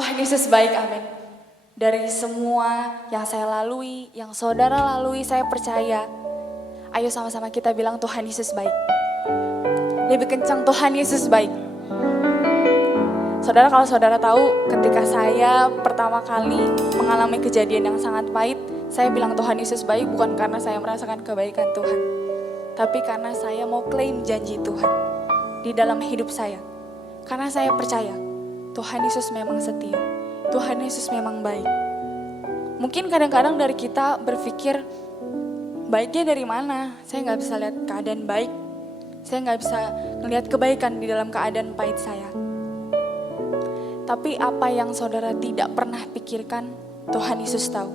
Tuhan Yesus baik, amin. Dari semua yang saya lalui, yang saudara lalui, saya percaya. Ayo sama-sama kita bilang Tuhan Yesus baik. Lebih kencang, Tuhan Yesus baik. Saudara, kalau saudara tahu ketika saya pertama kali mengalami kejadian yang sangat pahit, saya bilang Tuhan Yesus baik bukan karena saya merasakan kebaikan Tuhan. Tapi karena saya mau klaim janji Tuhan di dalam hidup saya. Karena saya percaya Tuhan Yesus memang setia. Tuhan Yesus memang baik. Mungkin kadang-kadang dari kita berpikir, baiknya dari mana? Saya gak bisa lihat keadaan baik. Saya gak bisa melihat kebaikan di dalam keadaan pahit saya. Tapi apa yang saudara tidak pernah pikirkan, Tuhan Yesus tahu.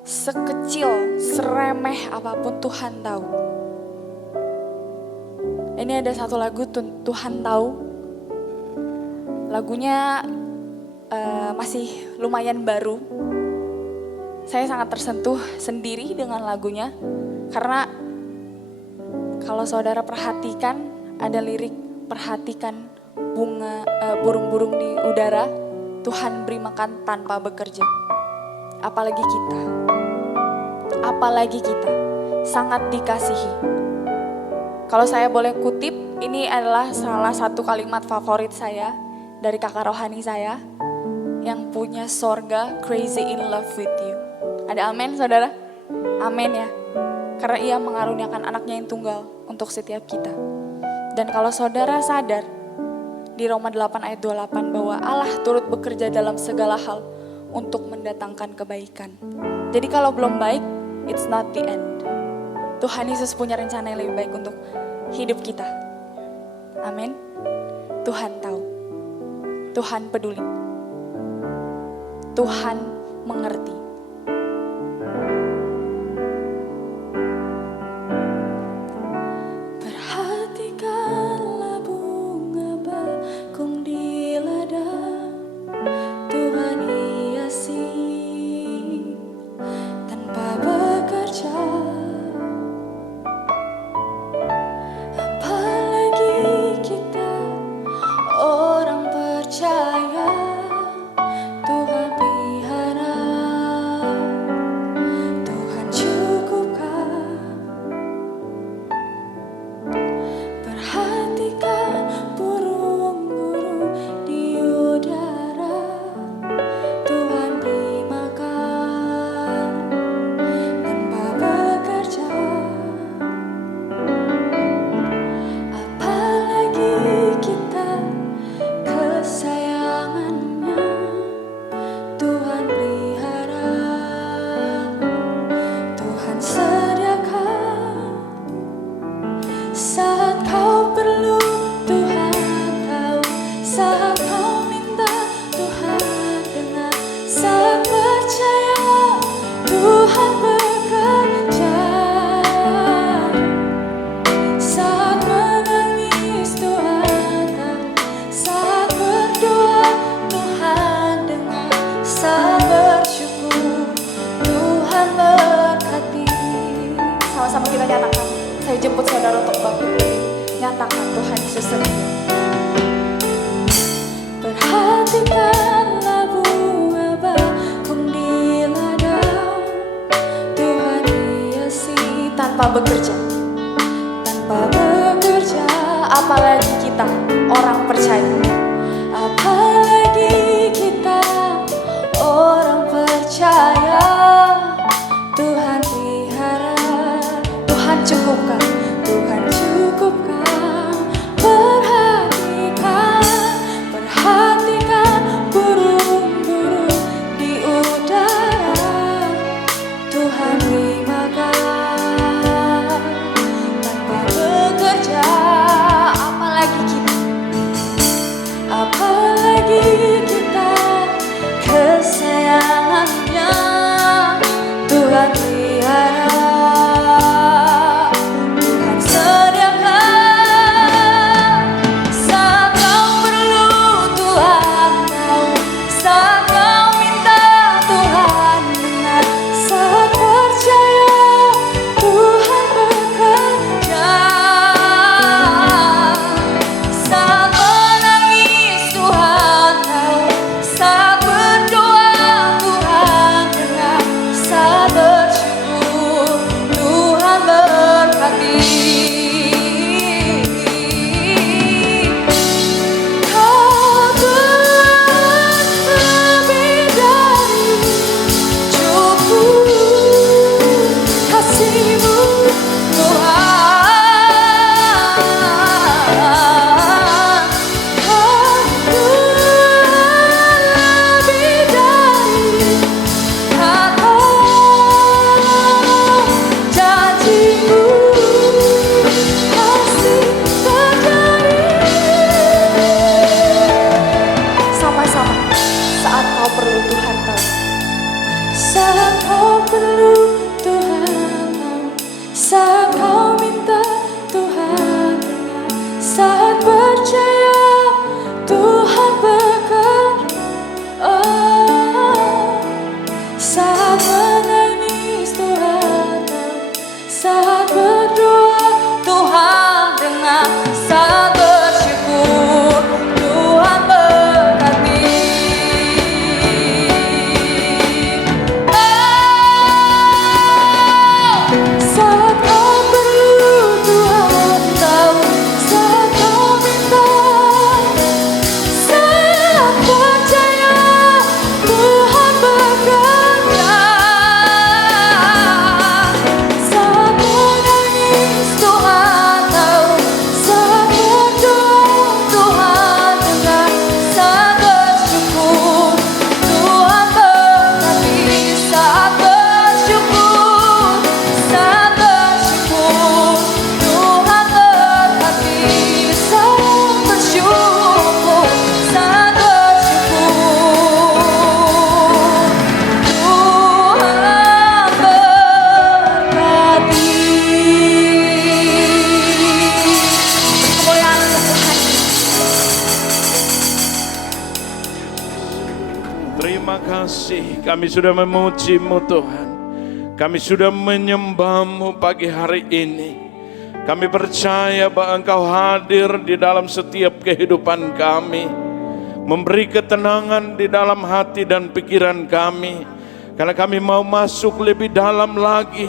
Sekecil, seremeh apapun Tuhan tahu. Ini ada satu lagu Tuhan tahu. Lagunya masih lumayan baru. Saya sangat tersentuh sendiri dengan lagunya. Karena kalau saudara perhatikan, ada lirik perhatikan burung-burung di udara, Tuhan beri makan tanpa bekerja. Apalagi kita sangat dikasihi. Kalau saya boleh kutip, ini adalah salah satu kalimat favorit saya dari kakak rohani saya yang punya sorga, crazy in love with you. Ada amin saudara? Amin ya. Karena ia mengaruniakan anaknya yang tunggal untuk setiap kita. Dan kalau saudara sadar, di Roma 8 ayat 28 bahwa Allah turut bekerja dalam segala hal untuk mendatangkan kebaikan. Jadi kalau belum baik, it's not the end. Tuhan Yesus punya rencana yang lebih baik untuk hidup kita. Amin. Tuhan tahu. Tuhan peduli. Tuhan mengerti. Sama-sama kita nyatakan. Saya jemput saudara untuk bangkit. Nyatakan Tuhan Yesus setia. Perhatikanlah bunga bakung di ladang. Tuhan hiasi tanpa bekerja. Tanpa bekerja, apalagi kita orang percaya. Apalagi kita orang percaya. Tuhan cukupkan, Tuhan cukupkan. Perhatikan burung-burung di udara. Tuhan beri makan tanpa bekerja, apalagi kita perlu Tuhan tahu. Saat kau perlu Tuhan tahu, saat kau minta Tuhan dengar, saat percaya Tuhan bekerja. Oh, saat menangis Tuhan tahu, saat berdoa Tuhan dengar, saat bersyukur Tuhan berkati. Saat kau perlu Tuhan tahu, saat kau minta, saat percaya Tuhan bekerja, saat menangis Tuhan tahu, saat berdoa Tuhan dengar, saat bersyukur Tuhan berkati, saat bersyukur, saat bersyukur Tuhan berkati, saat bersyukur, saat bersyukur Tuhan berkati. Kemuliaan untuk Tuhan. Terima kasih, kami sudah memuji-Mu Tuhan. Kami sudah menyembah-Mu pagi hari ini. Kami percaya bahwa Engkau hadir di dalam setiap kehidupan kami, memberi ketenangan di dalam hati dan pikiran kami. Karena kami mau masuk lebih dalam lagi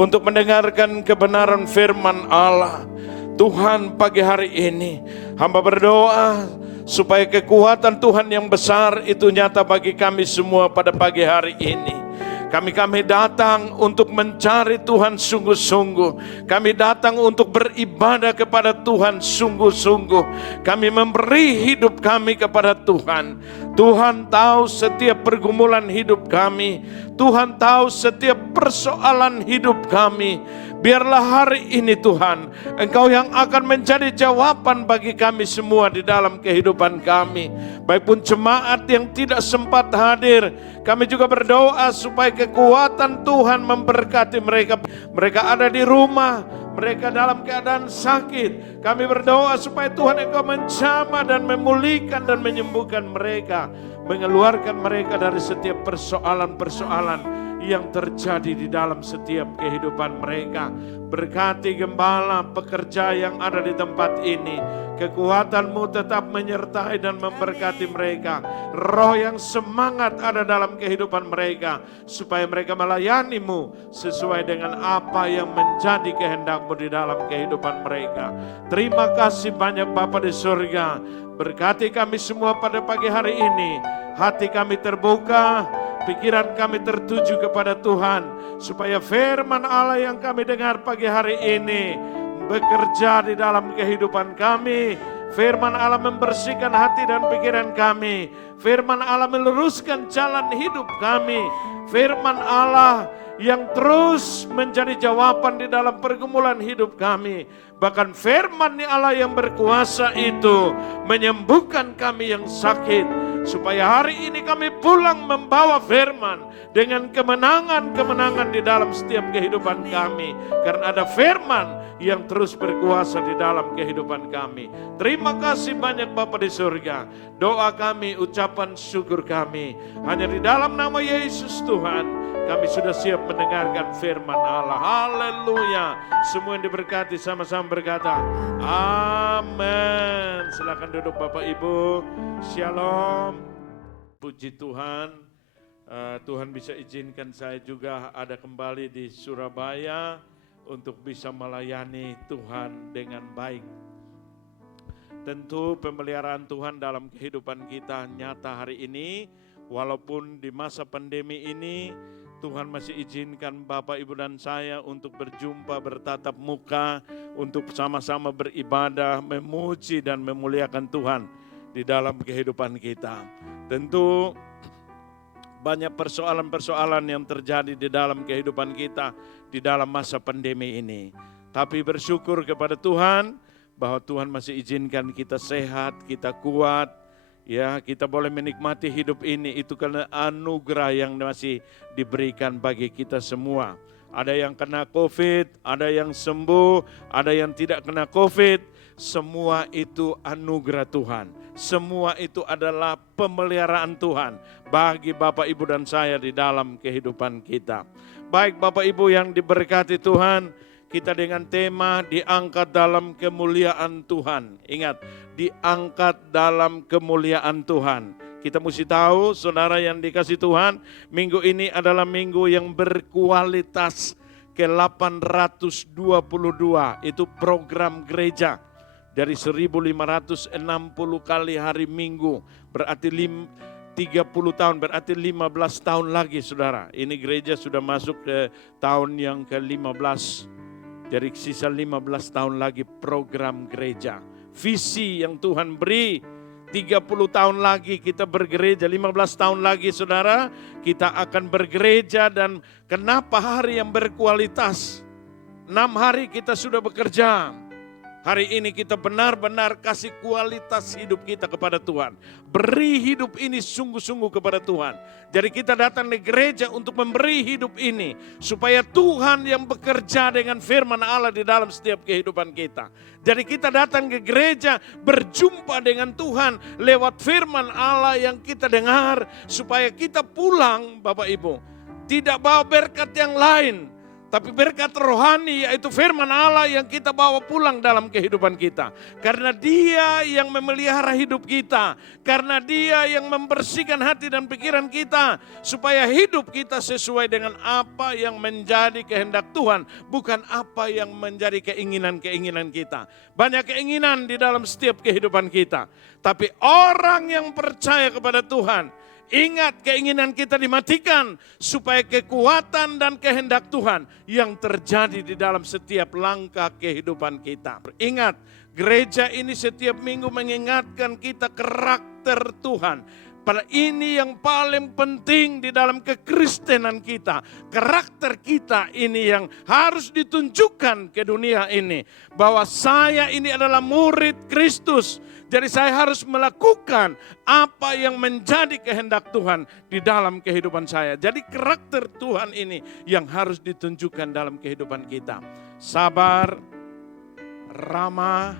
untuk mendengarkan kebenaran firman Allah. Tuhan, pagi hari ini hamba berdoa supaya kekuatan Tuhan yang besar itu nyata bagi kami semua pada pagi hari ini. Kami datang untuk mencari Tuhan sungguh-sungguh. Kami datang untuk beribadah kepada Tuhan sungguh-sungguh. Kami memberi hidup kami kepada Tuhan. Tuhan tahu setiap pergumulan hidup kami. Tuhan tahu setiap persoalan hidup kami. Biarlah hari ini Tuhan, Engkau yang akan menjadi jawaban bagi kami semua di dalam kehidupan kami. Baik pun jemaat yang tidak sempat hadir, kami juga berdoa supaya kekuatan Tuhan memberkati mereka. Mereka ada di rumah, mereka dalam keadaan sakit. Kami berdoa supaya Tuhan Engkau menjamah dan memulihkan dan menyembuhkan mereka. Mengeluarkan mereka dari setiap persoalan-persoalan yang terjadi di dalam setiap kehidupan mereka. Berkati gembala pekerja yang ada di tempat ini. Kekuatan-Mu tetap menyertai dan memberkati mereka. Roh yang semangat ada dalam kehidupan mereka, supaya mereka melayani-Mu sesuai dengan apa yang menjadi kehendak-Mu di dalam kehidupan mereka. Terima kasih banyak Bapa di surga. Berkati kami semua pada pagi hari ini. Hati kami terbuka, pikiran kami tertuju kepada Tuhan, supaya firman Allah yang kami dengar pagi hari ini bekerja di dalam kehidupan kami. Firman Allah membersihkan hati dan pikiran kami. Firman Allah meluruskan jalan hidup kami. Firman Allah yang terus menjadi jawaban di dalam pergumulan hidup kami. Bahkan firman Allah yang berkuasa itu menyembuhkan kami yang sakit. Supaya hari ini kami pulang membawa firman dengan kemenangan-kemenangan di dalam setiap kehidupan kami. Karena ada firman yang terus berkuasa di dalam kehidupan kami. Terima kasih banyak Bapa di surga. Doa kami, ucapan syukur kami, hanya di dalam nama Yesus Tuhan. Kami sudah siap mendengarkan firman Allah. Haleluya. Semua yang diberkati sama-sama berkata, amin. Silakan duduk Bapak Ibu. Shalom. Puji Tuhan. Tuhan bisa izinkan saya juga ada kembali di Surabaya untuk bisa melayani Tuhan dengan baik. Tentu pemeliharaan Tuhan dalam kehidupan kita nyata hari ini. Walaupun di masa pandemi ini Tuhan masih izinkan Bapak, Ibu dan saya untuk berjumpa, bertatap muka, untuk sama-sama beribadah, memuji dan memuliakan Tuhan di dalam kehidupan kita. Tentu banyak persoalan-persoalan yang terjadi di dalam kehidupan kita di dalam masa pandemi ini. Tapi bersyukur kepada Tuhan bahwa Tuhan masih izinkan kita sehat, kita kuat, Ya, kita boleh menikmati hidup ini itu karena anugerah yang masih diberikan bagi kita semua. Ada yang kena COVID, ada yang sembuh, ada yang tidak kena COVID. Semua itu anugerah Tuhan. Semua itu adalah pemeliharaan Tuhan bagi Bapak Ibu dan saya di dalam kehidupan kita. Baik Bapak Ibu yang diberkati Tuhan, kita dengan tema diangkat dalam kemuliaan Tuhan. Ingat, diangkat dalam kemuliaan Tuhan. Kita mesti tahu, saudara yang dikasih Tuhan, minggu ini adalah minggu yang berkualitas ke-822. Itu program gereja dari 1560 kali hari Minggu. Berarti 30 tahun, berarti 15 tahun lagi saudara. Ini gereja sudah masuk ke tahun yang ke-15. Jadi sisa 15 tahun lagi program gereja. Visi yang Tuhan beri, 30 tahun lagi kita bergereja, 15 tahun lagi saudara, kita akan bergereja. Dan kenapa hari yang berkualitas? 6 hari kita sudah bekerja. Hari ini kita benar-benar kasih kualitas hidup kita kepada Tuhan. Beri hidup ini sungguh-sungguh kepada Tuhan. Jadi kita datang di gereja untuk memberi hidup ini. Supaya Tuhan yang bekerja dengan firman Allah di dalam setiap kehidupan kita. Jadi kita datang ke gereja berjumpa dengan Tuhan lewat firman Allah yang kita dengar. Supaya kita pulang Bapak Ibu. Tidak bawa berkat yang lain. Tapi berkat rohani yaitu firman Allah yang kita bawa pulang dalam kehidupan kita. Karena Dia yang memelihara hidup kita. Karena Dia yang membersihkan hati dan pikiran kita. Supaya hidup kita sesuai dengan apa yang menjadi kehendak Tuhan. Bukan apa yang menjadi keinginan-keinginan kita. Banyak keinginan di dalam setiap kehidupan kita. Tapi orang yang percaya kepada Tuhan, ingat, keinginan kita dimatikan supaya kekuatan dan kehendak Tuhan yang terjadi di dalam setiap langkah kehidupan kita. Ingat, gereja ini setiap minggu mengingatkan kita karakter Tuhan. Pada ini yang paling penting di dalam kekristenan kita. Karakter kita ini yang harus ditunjukkan ke dunia ini. Bahwa saya ini adalah murid Kristus. Jadi saya harus melakukan apa yang menjadi kehendak Tuhan di dalam kehidupan saya. Jadi karakter Tuhan ini yang harus ditunjukkan dalam kehidupan kita. Sabar, ramah,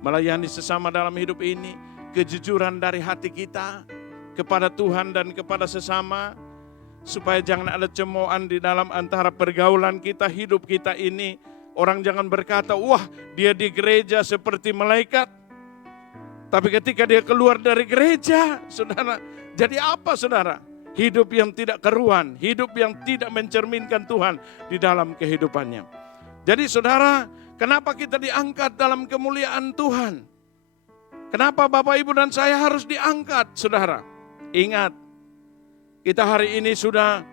melayani sesama dalam hidup ini. Kejujuran dari hati kita kepada Tuhan dan kepada sesama. Supaya jangan ada cemoohan di dalam antara pergaulan kita, hidup kita ini. Orang jangan berkata, wah dia di gereja seperti malaikat. Tapi ketika dia keluar dari gereja, saudara, jadi apa saudara? Hidup yang tidak keruan, hidup yang tidak mencerminkan Tuhan di dalam kehidupannya. Jadi saudara, kenapa kita diangkat dalam kemuliaan Tuhan? Kenapa Bapak Ibu dan saya harus diangkat saudara? Ingat, kita hari ini sudah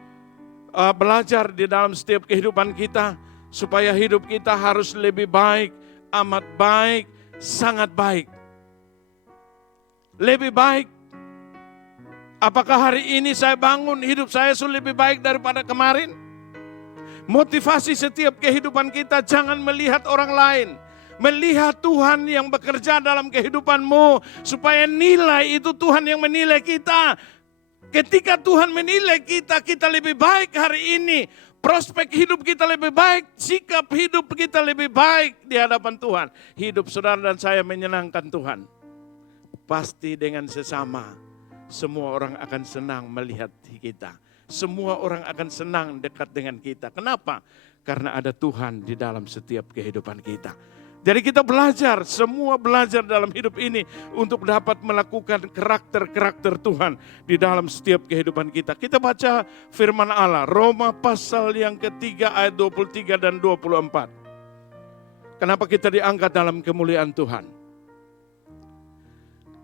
belajar di dalam setiap kehidupan kita. Supaya hidup kita harus lebih baik, amat baik, sangat baik. Lebih baik. Apakah hari ini saya bangun hidup saya sudah lebih baik daripada kemarin? Motivasi setiap kehidupan kita jangan melihat orang lain. Melihat Tuhan yang bekerja dalam kehidupanmu. Supaya nilai itu Tuhan yang menilai kita. Ketika Tuhan menilai kita, kita lebih baik hari ini. Prospek hidup kita lebih baik. Sikap hidup kita lebih baik di hadapan Tuhan. Hidup saudara dan saya menyenangkan Tuhan. Pasti dengan sesama. Semua orang akan senang melihat kita. Semua orang akan senang dekat dengan kita. Kenapa? Karena ada Tuhan di dalam setiap kehidupan kita. Jadi kita belajar, semua belajar dalam hidup ini untuk dapat melakukan karakter-karakter Tuhan di dalam setiap kehidupan kita. Kita baca firman Allah, Roma pasal yang ketiga ayat 23 dan 24. Kenapa kita diangkat dalam kemuliaan Tuhan?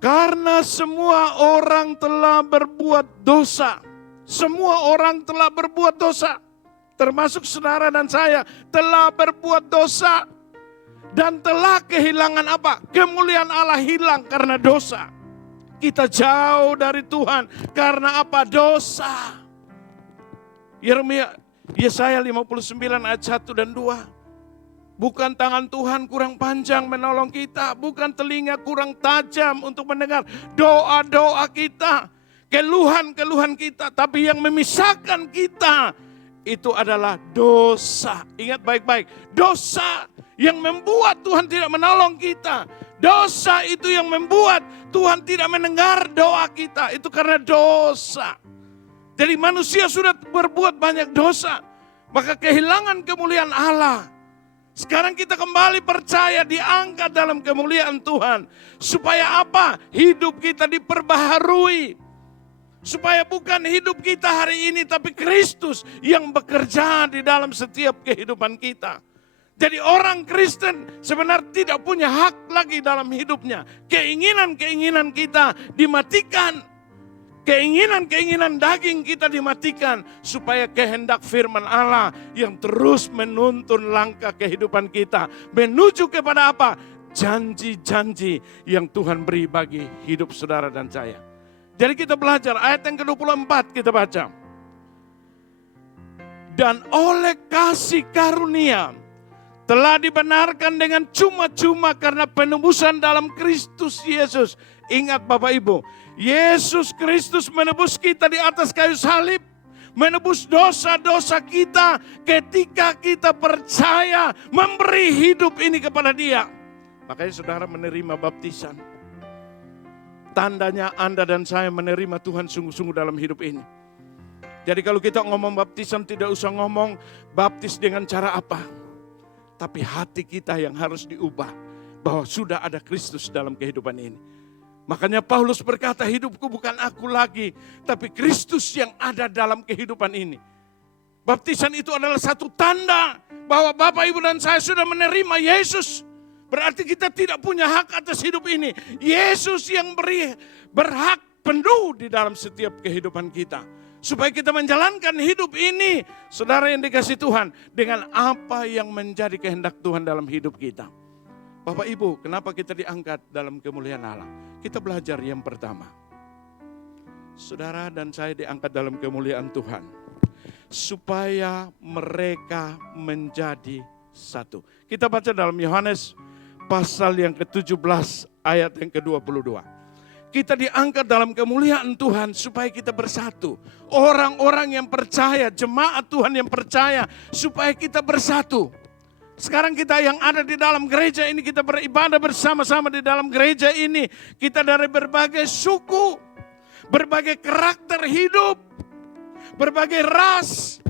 Karena semua orang telah berbuat dosa. Semua orang telah berbuat dosa. Termasuk saudara dan saya telah berbuat dosa. Dan telah kehilangan apa? Kemuliaan Allah hilang karena dosa. Kita jauh dari Tuhan karena apa? Dosa. Yesaya 59 ayat 1 dan 2. Bukan tangan Tuhan kurang panjang menolong kita. Bukan telinga kurang tajam untuk mendengar doa-doa kita. Keluhan-keluhan kita. Tapi yang memisahkan kita itu adalah dosa. Ingat baik-baik. Dosa yang membuat Tuhan tidak menolong kita. Dosa itu yang membuat Tuhan tidak mendengar doa kita. Itu karena dosa. Jadi manusia sudah berbuat banyak dosa. Maka kehilangan kemuliaan Allah. Sekarang kita kembali percaya, diangkat dalam kemuliaan Tuhan. Supaya apa? Hidup kita diperbaharui. Supaya bukan hidup kita hari ini, tapi Kristus yang bekerja di dalam setiap kehidupan kita. Jadi orang Kristen sebenarnya tidak punya hak lagi dalam hidupnya. Keinginan-keinginan kita dimatikan. Keinginan-keinginan daging kita dimatikan supaya kehendak firman Allah yang terus menuntun langkah kehidupan kita menuju kepada apa? Janji-janji yang Tuhan beri bagi hidup saudara dan saya. Jadi kita belajar ayat yang ke-24 kita baca. Dan oleh kasih karunia telah dibenarkan dengan cuma-cuma karena penebusan dalam Kristus Yesus. Ingat Bapak Ibu, Yesus Kristus menebus kita di atas kayu salib. Menebus dosa-dosa kita ketika kita percaya memberi hidup ini kepada Dia. Makanya saudara menerima baptisan. Tandanya Anda dan saya menerima Tuhan sungguh-sungguh dalam hidup ini. Jadi kalau kita ngomong baptisan tidak usah ngomong baptis dengan cara apa. Tapi hati kita yang harus diubah. Bahwa sudah ada Kristus dalam kehidupan ini. Makanya Paulus berkata, hidupku bukan aku lagi, tapi Kristus yang ada dalam kehidupan ini. Baptisan itu adalah satu tanda bahwa Bapak, Ibu dan saya sudah menerima Yesus. Berarti kita tidak punya hak atas hidup ini. Yesus yang berhak penuh di dalam setiap kehidupan kita. Supaya kita menjalankan hidup ini, saudara yang dikasih Tuhan, dengan apa yang menjadi kehendak Tuhan dalam hidup kita. Bapak Ibu, kenapa kita diangkat dalam kemuliaan Allah? Kita belajar yang pertama. Saudara dan saya diangkat dalam kemuliaan Tuhan. Supaya mereka menjadi satu. Kita baca dalam Yohanes pasal yang ke-17 ayat yang ke-22. Kita diangkat dalam kemuliaan Tuhan supaya kita bersatu. Orang-orang yang percaya, jemaat Tuhan yang percaya supaya kita bersatu. Sekarang kita yang ada di dalam gereja ini, kita beribadah bersama-sama di dalam gereja ini. Kita dari berbagai suku, berbagai karakter hidup, berbagai ras.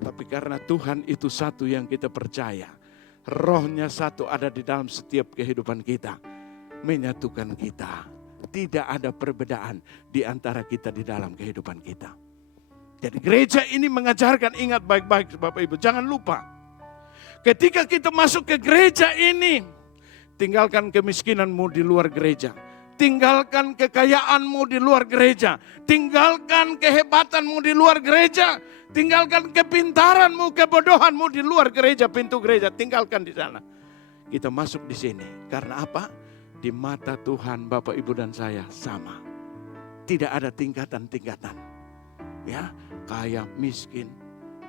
Tapi karena Tuhan itu satu yang kita percaya. Rohnya satu ada di dalam setiap kehidupan kita. Menyatukan kita. Tidak ada perbedaan di antara kita di dalam kehidupan kita. Jadi gereja ini mengajarkan, ingat baik-baik Bapak Ibu, jangan lupa. Ketika kita masuk ke gereja ini, tinggalkan kemiskinanmu di luar gereja. Tinggalkan kekayaanmu di luar gereja. Tinggalkan kehebatanmu di luar gereja. Tinggalkan kepintaranmu, kebodohanmu di luar gereja, pintu gereja. Tinggalkan di sana. Kita masuk di sini. Karena apa? Di mata Tuhan Bapak, Ibu dan saya sama. Tidak ada tingkatan-tingkatan. Ya, kaya, miskin,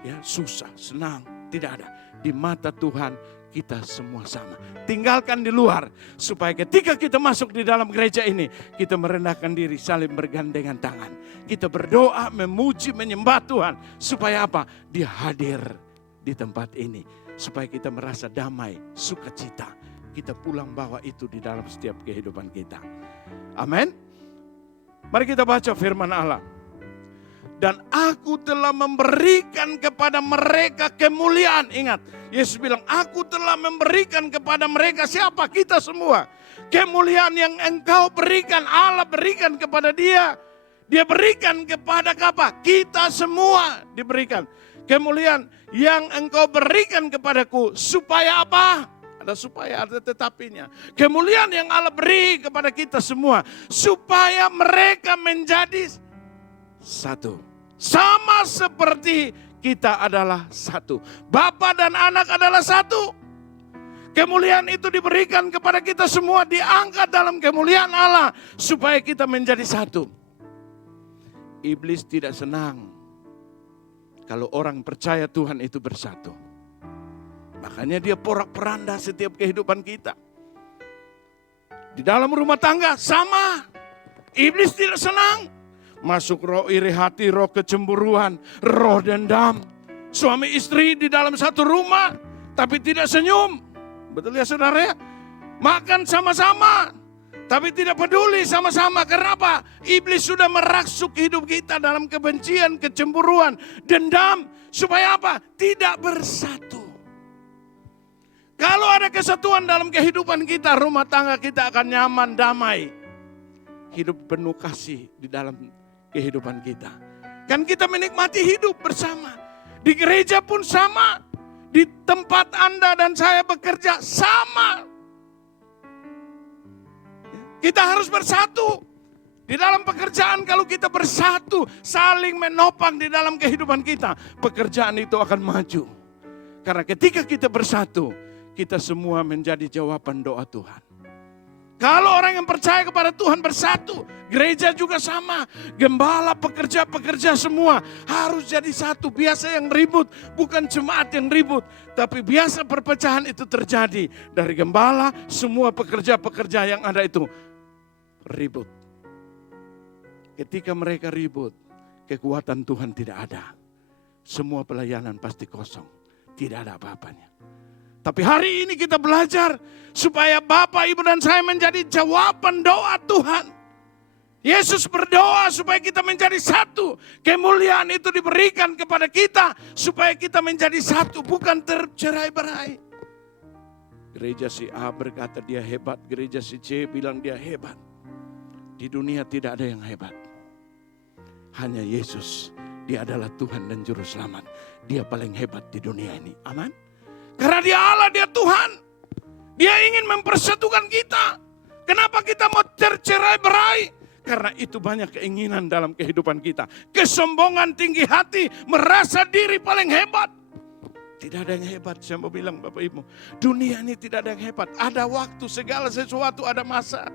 ya, susah, senang. Tidak ada. Di mata Tuhan kita semua sama. Tinggalkan di luar. Supaya ketika kita masuk di dalam gereja ini. Kita merendahkan diri saling bergandengan tangan. Kita berdoa, memuji, menyembah Tuhan. Supaya apa? Dia hadir di tempat ini. Supaya kita merasa damai, sukacita. Kita pulang bawa itu di dalam setiap kehidupan kita. Amin. Mari kita baca firman Allah. Dan aku telah memberikan kepada mereka kemuliaan. Ingat, Yesus bilang, aku telah memberikan kepada mereka, siapa? Kita semua. Kemuliaan yang engkau berikan, Allah berikan kepada dia. Dia berikan kepada apa? Kita semua diberikan. Kemuliaan yang engkau berikan kepadaku. Supaya apa? Ada supaya, ada tetapinya. Kemuliaan yang Allah beri kepada kita semua. Supaya mereka menjadi satu. Sama seperti kita adalah satu. Bapa dan anak adalah satu. Kemuliaan itu diberikan kepada kita semua. Diangkat dalam kemuliaan Allah. Supaya kita menjadi satu. Iblis tidak senang kalau orang percaya Tuhan itu bersatu. Makanya dia porak-poranda setiap kehidupan kita. Di dalam rumah tangga sama. Iblis tidak senang. Masuk roh iri hati, roh kecemburuan, roh dendam. Suami istri di dalam satu rumah tapi tidak senyum. Betul ya saudara ya? Makan sama-sama tapi tidak peduli sama-sama. Kenapa? Iblis sudah merasuk hidup kita dalam kebencian, kecemburuan, dendam. Supaya apa? Tidak bersatu. Kalau ada kesatuan dalam kehidupan kita, rumah tangga kita akan nyaman, damai. Hidup penuh kasih di dalam kehidupan kita. Kan kita menikmati hidup bersama. Di gereja pun sama. Di tempat Anda dan saya bekerja sama. Kita harus bersatu. Di dalam pekerjaan kalau kita bersatu, saling menopang di dalam kehidupan kita, pekerjaan itu akan maju. Karena ketika kita bersatu, kita semua menjadi jawaban doa Tuhan. Kalau orang yang percaya kepada Tuhan bersatu, gereja juga sama. Gembala, pekerja-pekerja semua harus jadi satu. Biasa yang ribut, bukan jemaat yang ribut. Tapi biasa perpecahan itu terjadi. Dari gembala, semua pekerja-pekerja yang ada itu ribut. Ketika mereka ribut, kekuatan Tuhan tidak ada. Semua pelayanan pasti kosong. Tidak ada apa-apanya. Tapi hari ini kita belajar supaya Bapak, Ibu dan saya menjadi jawaban doa Tuhan. Yesus berdoa supaya kita menjadi satu. Kemuliaan itu diberikan kepada kita supaya kita menjadi satu, bukan tercerai-berai. Gereja si A berkata dia hebat, gereja si C bilang dia hebat. Di dunia tidak ada yang hebat. Hanya Yesus, dia adalah Tuhan dan Juru Selamat. Dia paling hebat di dunia ini. Amin. Karena dia Allah, dia Tuhan. Dia ingin mempersatukan kita. Kenapa kita mau tercerai-berai? Karena itu banyak keinginan dalam kehidupan kita. Kesombongan, tinggi hati, merasa diri paling hebat. Tidak ada yang hebat, saya mau bilang Bapak Ibu. Dunia ini tidak ada yang hebat. Ada waktu, segala sesuatu ada masa.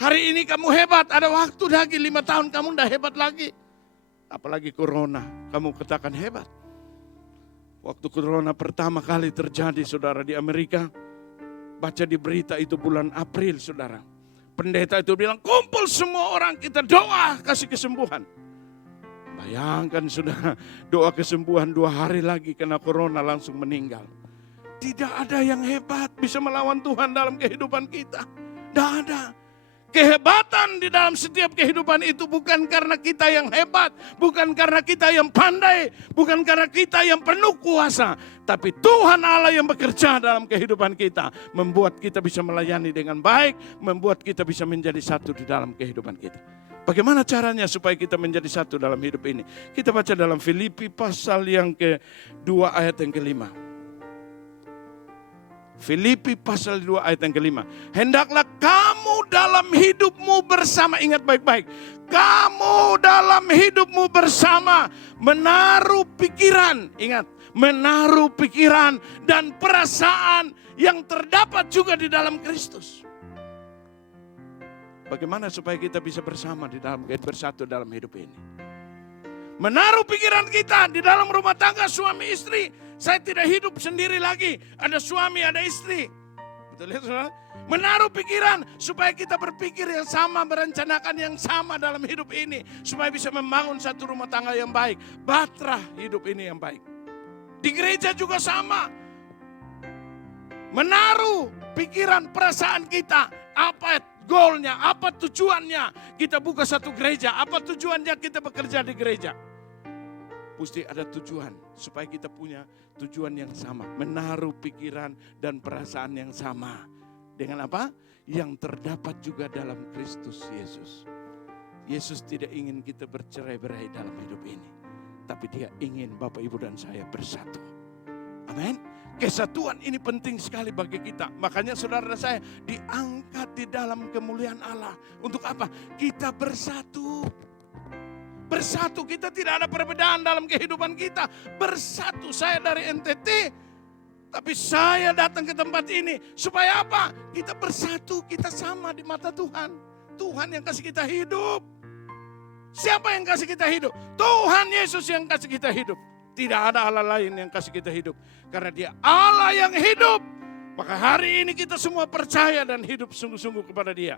Hari ini kamu hebat, ada waktu lagi 5 tahun kamu udah hebat lagi. Apalagi corona, kamu katakan hebat. Waktu corona pertama kali terjadi saudara di Amerika, baca di berita itu bulan April saudara. Pendeta itu bilang kumpul semua orang kita doa kasih kesembuhan. Bayangkan saudara, doa kesembuhan 2 hari lagi kena corona langsung meninggal. Tidak ada yang hebat bisa melawan Tuhan dalam kehidupan kita. Tidak ada. Kehebatan di dalam setiap kehidupan itu bukan karena kita yang hebat, bukan karena kita yang pandai, bukan karena kita yang penuh kuasa. Tapi Tuhan Allah yang bekerja dalam kehidupan kita, membuat kita bisa melayani dengan baik, membuat kita bisa menjadi satu di dalam kehidupan kita. Bagaimana caranya supaya kita menjadi satu dalam hidup ini? Kita baca dalam Filipi pasal yang ke-2 ayat yang ke-5. Filipi pasal 2 ayat yang ke-5. Hendaklah kamu dalam hidupmu bersama, ingat baik-baik. Kamu dalam hidupmu bersama menaruh pikiran, ingat. Menaruh pikiran dan perasaan yang terdapat juga di dalam Kristus. Bagaimana supaya kita bisa bersama di dalam bersatu dalam hidup ini? Menaruh pikiran kita di dalam rumah tangga suami istri. Saya tidak hidup sendiri lagi. Ada suami, ada istri. Betul ya saudara? Menaruh pikiran supaya kita berpikir yang sama, merencanakan yang sama dalam hidup ini. Supaya bisa membangun satu rumah tangga yang baik. Bahtera hidup ini yang baik. Di gereja juga sama. Menaruh pikiran, perasaan kita. Apa goalnya, apa tujuannya. Kita buka satu gereja. Apa tujuannya kita bekerja di gereja. Mesti ada tujuan supaya kita punya tujuan yang sama. Menaruh pikiran dan perasaan yang sama. Dengan apa? Yang terdapat juga dalam Kristus Yesus. Yesus tidak ingin kita bercerai-berai dalam hidup ini. Tapi dia ingin Bapak, Ibu dan saya bersatu. Amin. Kesatuan ini penting sekali bagi kita. Makanya saudara saya diangkat di dalam kemuliaan Allah. Untuk apa? Kita bersatu. Bersatu, kita tidak ada perbedaan dalam kehidupan kita. Bersatu, saya dari NTT, tapi saya datang ke tempat ini. Supaya apa? Kita bersatu, kita sama di mata Tuhan. Tuhan yang kasih kita hidup. Siapa yang kasih kita hidup? Tuhan Yesus yang kasih kita hidup. Tidak ada Allah lain yang kasih kita hidup. Karena dia Allah yang hidup. Maka hari ini kita semua percaya dan hidup sungguh-sungguh kepada dia.